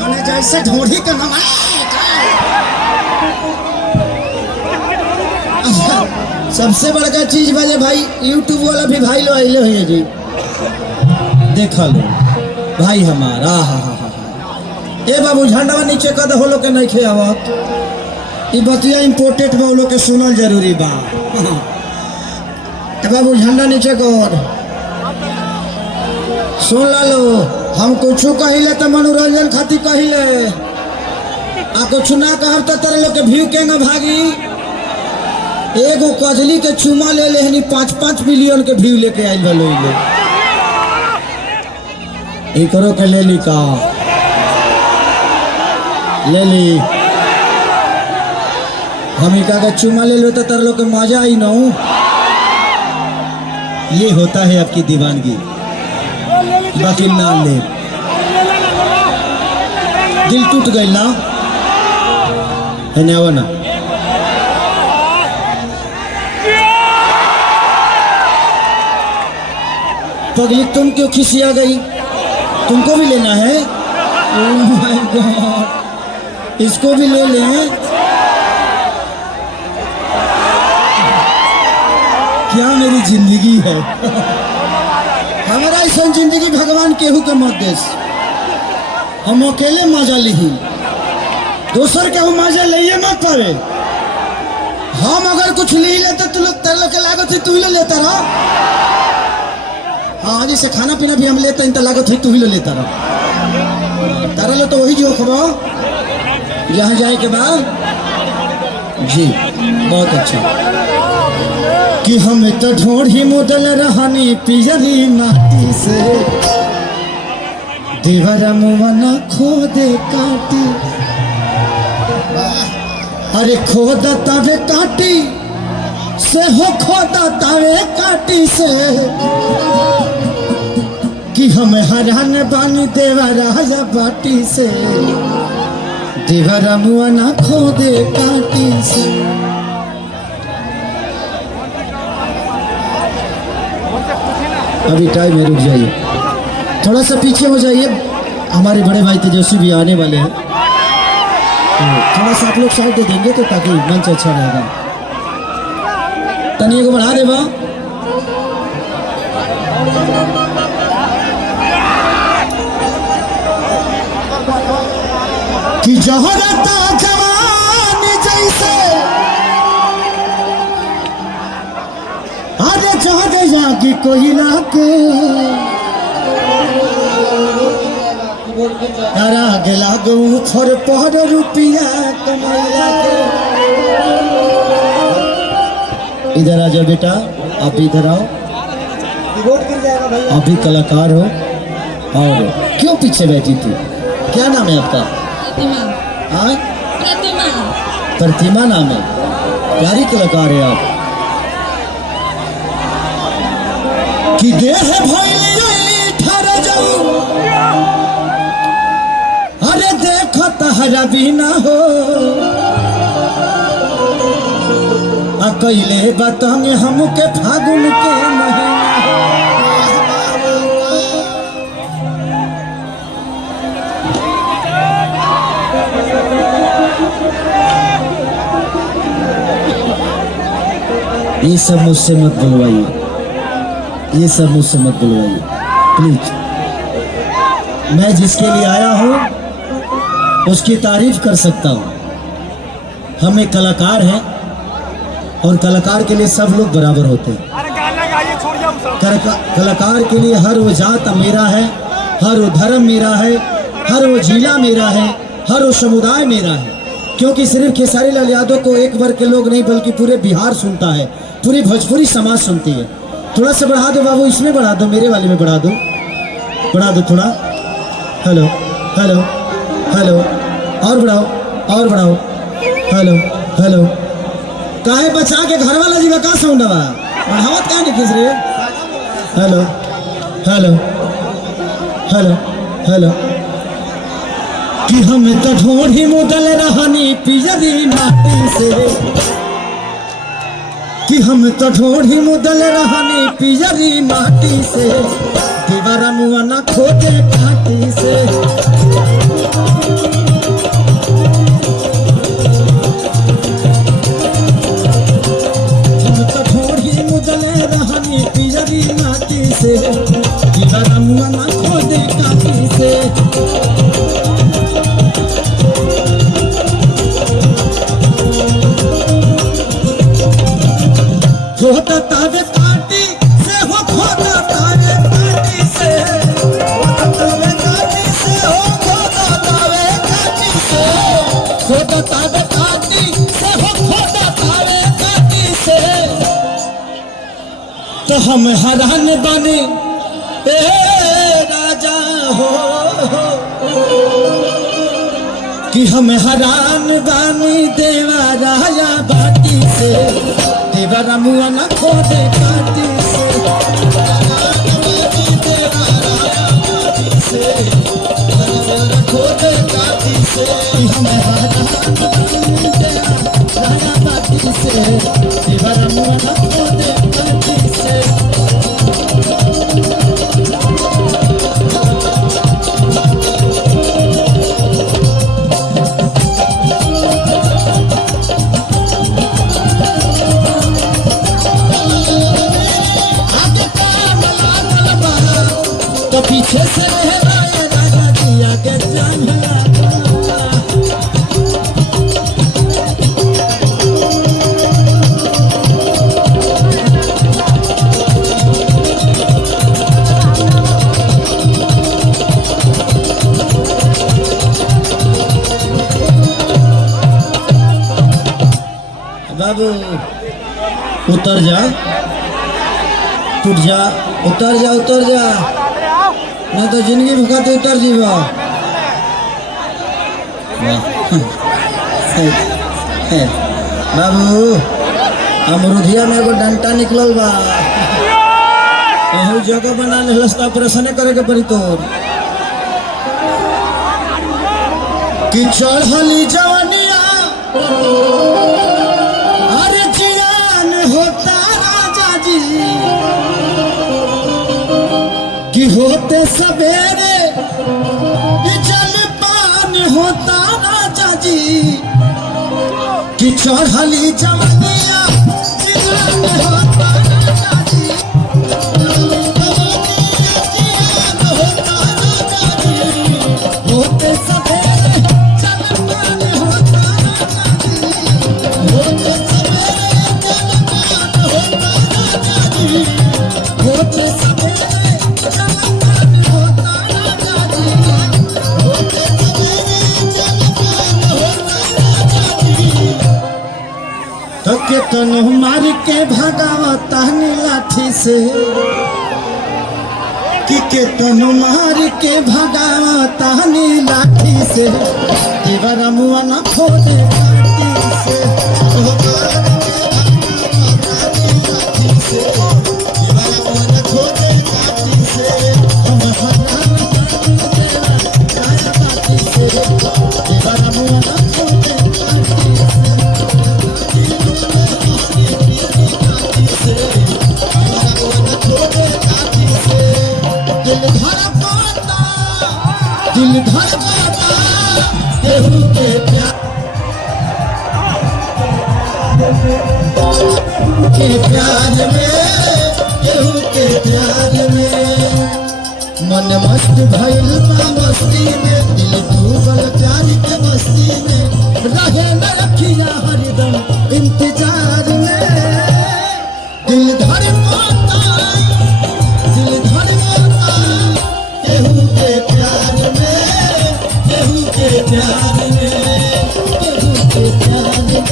मैंने जैसे ढोढ़ी का नाम सबसे बड़का चीज बजे भाई यूट्यूब वाला भी भाई लो आइले हो जी देखा लो भाई हमारा हा ए बाबू झंडा नीचे कद हो लो के नहीं खेवत ई बतिया इम्पोर्टेंट बा लोग के सुनल जरूरी बा ए बाबू झंडा नीचे कर सुन लो हम कुछ कहिले तो मनोरंजन खातिर कहिले आ कुछ ना कहब तो तेरे लोग के व्यू के ना भागी एगो कजली के चुमा ले लेहनी 5-5 मिलियन के व्यू लेके आइल भलो एकरो के ले ली का ले ली हम इका का चुमा ले लो तो तेरे लोग के मजा आई ना ये होता है आपकी दीवानगी बाकी ना ले दिल टूट गई ना है ना पगली तुम क्यों खिसिया गई तुमको भी लेना है ओह माय गॉड इसको भी ले लें क्या मेरी जिंदगी है हमारा ऐसा जिंदगी भगवान केहू के मत देश हम अकेले मजा ली दोसर के मजा ले मत पावे हम अगर कुछ ली लेते तो लोग तेरे लोग के लागत है तू ही लेता रहा हाँ जैसे खाना पीना भी हम लेते हैं तो लागत है तू ही लेता रहा तारा लो तो वही जो खबा जहाँ जाए के बाद जी बहुत अच्छा कि हम तो ढोढ़ी मुदल रहनी पिजरी माटी से दीवारा मुआना खोदे काटी अरे खोदा तवे काटी से हो खोदा तवे काटी से कि हम हरान बानी देवरा या बाटी से दीवारा मुआना खोदे काटी से अभी टाइम में रुक जाइए थोड़ा सा पीछे हो जाइए हमारे बड़े भाई तेजस्वी भी आने वाले हैं तो थोड़ा सा आप लोग साइड दे देंगे तो ताकि मंच अच्छा रहेगा तनिए को बढ़ा देवा कि जहरता जवान जैसे अरे जहर जागी कोई लाके आगे लागू थोर पहर रुपया कमाइला के इधर आ जाओ बेटा आप भी इधर आओ आप भी कलाकार हो और क्यों पीछे बैठी थी क्या नाम है आपका प्रतिमा प्रतिमा नाम है प्यारी कलाकार है आप कि देह अरे देखो तहरा बिना हो अकेले बताएंगे हमके फागुन के महीना ये सब मुझसे मत बुलवाइए ये सब मुझसे मत बुलवाइए प्लीज मैं जिसके लिए आया हूँ उसकी तारीफ कर सकता हूँ हम एक कलाकार हैं और कलाकार के लिए सब लोग बराबर होते हैं कलाकार के लिए हर वो जात मेरा है हर वो धर्म मेरा है हर वो जिला मेरा है हर वो समुदाय मेरा है क्योंकि सिर्फ खेसारी लाल यादव को एक वर्ग के लोग नहीं बल्कि पूरे बिहार सुनता है पूरी भोजपुरी समाज सुनती है थोड़ा सा बढ़ा दो बाबू इसमें बढ़ा दो मेरे वाले में बढ़ा दो थोड़ा हेलो हेलो हेलो और बढ़ाओ हेलो हेलो काहे बचा के घर वाला जी का का साउंड बा बढ़ावत का नहीं किस रे हेलो हेलो हेलो हेलो कि हम तो ढोढ़ी मुदल रहनी पिजरी माटी से कि हम तो ढोढ़ी मुदल रहनी पिजरी माटी से दीवारा मुआ ना खोदे काटी से तावे काटी से हो खोदा तावे काटी से तो हम हैरान बने ए राजा हो कि हम हैरान बानी देवा राया बाटी से देवा रमुआ न खोदे काटी से खोदे काटी से हम हैरान बानी देवा राया बाटी से देवा रमुआ न खोदे काटी से तो पीछे से राजा जी आगे चला बाबू उतर जा टूट जा उतर जा उतर जा नहीं तो जिंदगी भुखाते उतर जीवा बाबू अमरुधिया में एगो डंटा निकलल बा एहू जगह बना लेलस त ऑपरेशन करे के पड़ी तोर कि चढ़ली जवानिया अरे जियान होता राजा जी कि होते सवेरे जल पान होता राजा जी कि चढ़ली जवानिया जियान होता राजा जी होता राजा जी होते सवेरे जल पान होता राजा जी होते सवेरे जल पान होता राजा जी होते सवेरे के तनु मार के भगावता लाठी से कि तनु मार के भगावता लाठी से देवरा मुआ न खोदे काटी से खोदे काटी से हम हरान काटी से देवरा मुआ न खोदे दिल धर पाता केहू के प्यार में केहू के प्यार में मन मस्त भइल बा मस्ती में दिल डूबल प्यार के मस्ती में रहे न रखिया हरदम इंतजार में दिल धर पाता केहू के प्यार में केहू के प्यार में केहू के प्यार में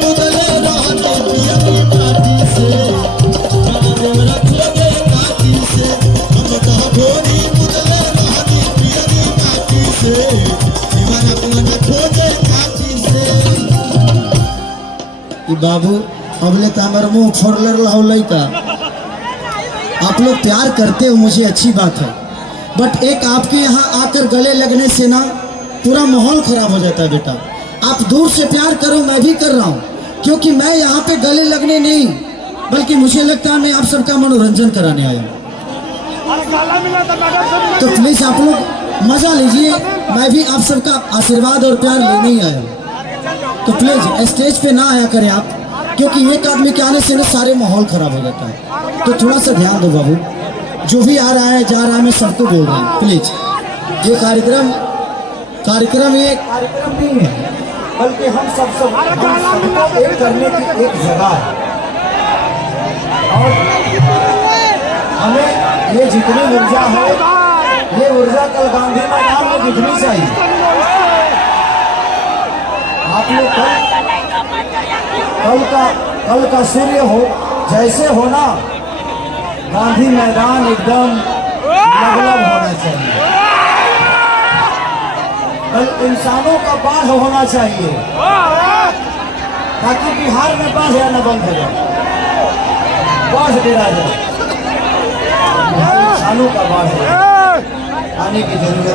मुदले रहने पियरी काटी से देवरा खोदे काटी से हम कहा भोरी मुदले रहने पियरी काटी से देवरा खोदे काटी से बाबू अबले तो हमारे मुंह फोड़लर लहौलई का आप लोग प्यार करते हो मुझे अच्छी बात है बट एक आपके यहाँ आकर गले लगने से ना पूरा माहौल खराब हो जाता है बेटा आप दूर से प्यार करो मैं भी कर रहा हूँ क्योंकि मैं यहाँ पे गले लगने नहीं बल्कि मुझे लगता है मैं आप सबका मनोरंजन कराने आया हूँ तो प्लीज आप लोग मजा लीजिए मैं भी आप सबका आशीर्वाद और प्यार लेने ही आया हूँ तो प्लीज स्टेज पे ना आया करें आप क्योंकि एक आदमी के आने से ना सारे माहौल खराब हो जाता है तो थोड़ा सा ध्यान दो बाबू जो भी आ रहा है जा रहा है मैं सबको बोल रहा हूँ प्लीज ये कार्यक्रम ये कार्यक्रम नहीं है बल्कि हम सबको एक करने की एक जगह है और हमें ये जितनी ऊर्जा है ये ऊर्जा कल गांधी मैदान में दिखनी चाहिए। आप लोग कल का सूर्य हो जैसे होना, गांधी मैदान एकदम लबलब होना चाहिए। कल इंसानों का बाढ़ होना चाहिए ताकि बिहार में बाढ़ या न बंद हो जाए, बाढ़ गिरा जाए। इंसानों का बाढ़ आने की जरूरत है।